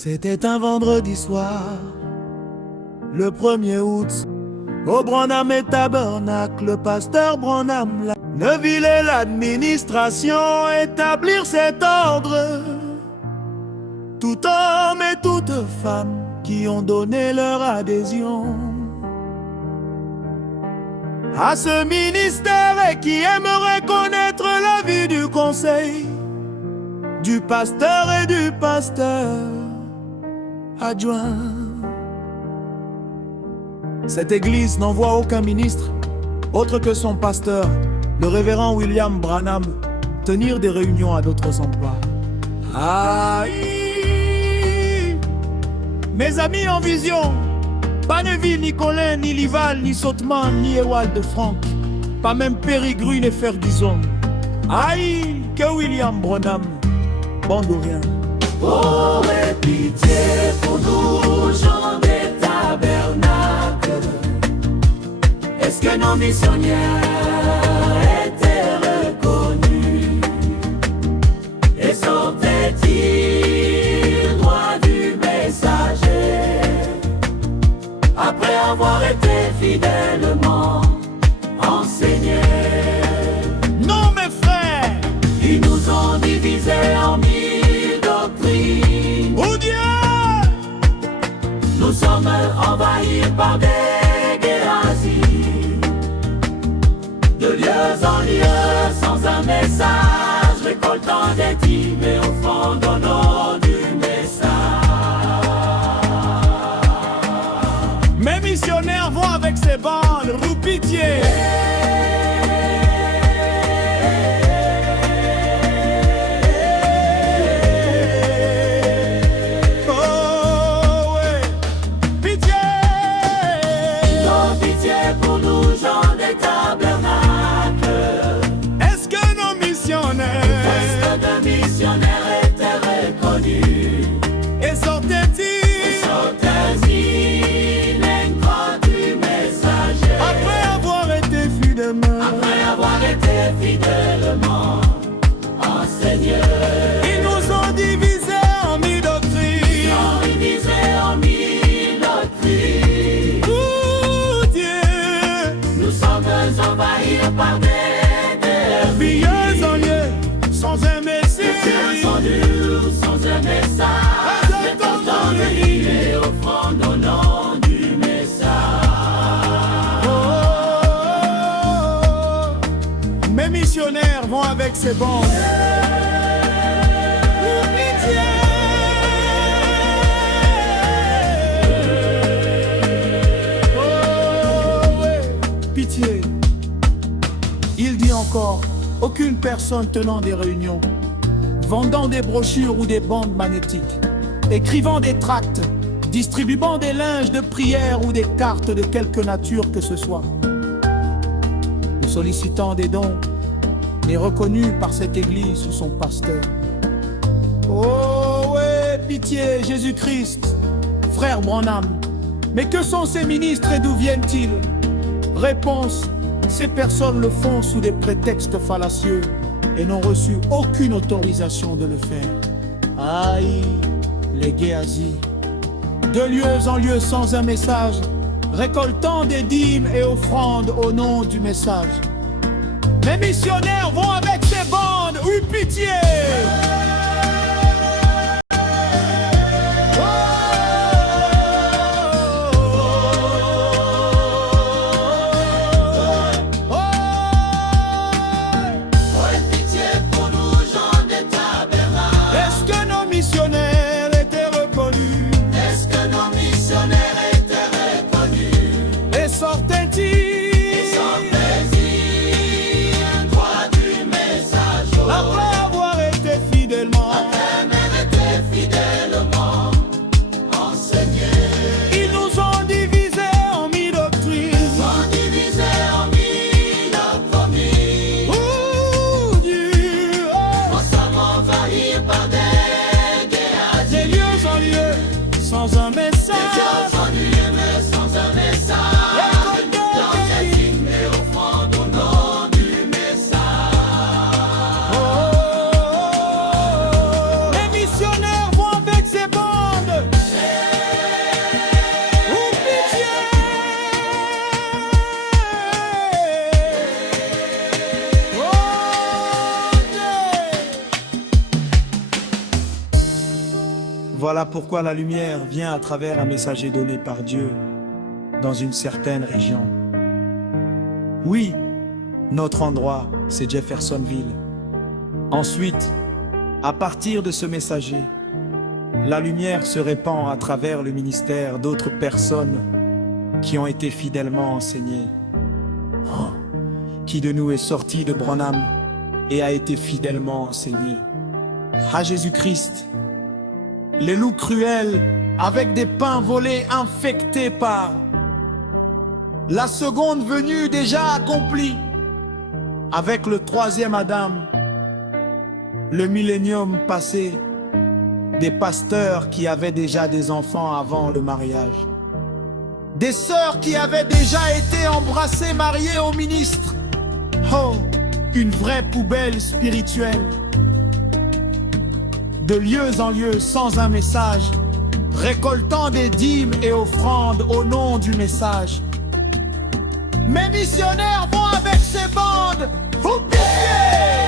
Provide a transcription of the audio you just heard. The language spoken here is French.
C'était un vendredi soir, le 1er août, au Branham et Tabernacle, le pasteur Branham Neville et l'administration établir cet ordre. Tout homme et toute femme qui ont donné leur adhésion à ce ministère et qui aimeraient connaître l'avis du conseil, du pasteur et du pasteur adjoint. Cette église n'envoie aucun ministre autre que son pasteur, le révérend William Branham, tenir des réunions à d'autres emplois. Aïe, mes amis en vision, pas Neville, ni Colin, ni Lival, ni Sauteman, ni Ewald de Franck, pas même Périgru ni Ferguson. Aïe, que William Branham, bon de rien. Aurait pitié pour nous, gens des tabernacles. Est-ce que nos missionnaires étaient reconnus? Et sortaient-ils droit du messager après avoir été fidèlement enseignés? Non mes frères, Ils nous ont divisés en mille doctrines. oh Dieu, Nous sommes envahis par des guérazis, de lieu en lieu, sans un message, récoltant des dîmes et offrant au nom du message. mes missionnaires vont avec ces bandes, roue pitié. Oh ouais, pitié. Non, pitié pour nous, gens des tabernacles. Est-ce que nos missionnaires Est-ce que nos missionnaires étaient reconnus? et sortaient-ils Sortaient-ils l'ingrats du messager après avoir été fidèlement? après avoir été fidèlement enseignés? Ils nous ont divisés en mille doctrines. Ont divisé en mille doctrines. Oh Dieu, Nous sommes envahis par des billets en lieu, sans un messie. entendus sans un message, récoltant des dîmes et offrant au nom du message. Oh, mes missionnaires vont avec ces bandes. Oh, pitié. Oh, ouais, pitié. Il dit encore, aucune personne tenant des réunions, vendant des brochures ou des bandes magnétiques, écrivant des tracts, distribuant des linges de prière ou des cartes de quelque nature que ce soit, ou sollicitant des dons, n'est reconnu par cette église ou son pasteur. Oh ouais, pitié, Jésus-Christ, frère Branham, mais que sont ces ministres et d'où viennent-ils? Réponse, ces personnes le font sous des prétextes fallacieux et n'ont reçu aucune autorisation de le faire. Aïe, les Géazis, de lieu en lieu sans un message, récoltant des dîmes et offrandes au nom du message. Les missionnaires vont avec ces bandes, oui pitié. Aurait pitié pour nous, gens des tabernacles. Est-ce que nos missionnaires étaient reconnus Est-ce que nos missionnaires étaient reconnus? et sortaient-ils Sortaient-ils un droit du message après avoir été fidèlement Voilà pourquoi la lumière vient à travers un messager donné par Dieu dans une certaine région. Oui, notre endroit, c'est Jeffersonville. Ensuite, à partir de ce messager, la lumière se répand à travers le ministère d'autres personnes qui ont été fidèlement enseignées. Oh, qui de nous est sorti de Branham et a été fidèlement enseigné? À Jésus-Christ, les loups cruels avec des pains volés infectés par la seconde venue déjà accomplie, avec le troisième Adam, le millénium passé, des pasteurs qui avaient déjà des enfants avant le mariage, des sœurs qui avaient déjà été embrassées, mariées au ministre. Oh, une vraie poubelle spirituelle. De lieu en lieu, sans un message, récoltant des dîmes et offrandes au nom du message. Mes missionnaires vont avec ces bandes. Au pitié!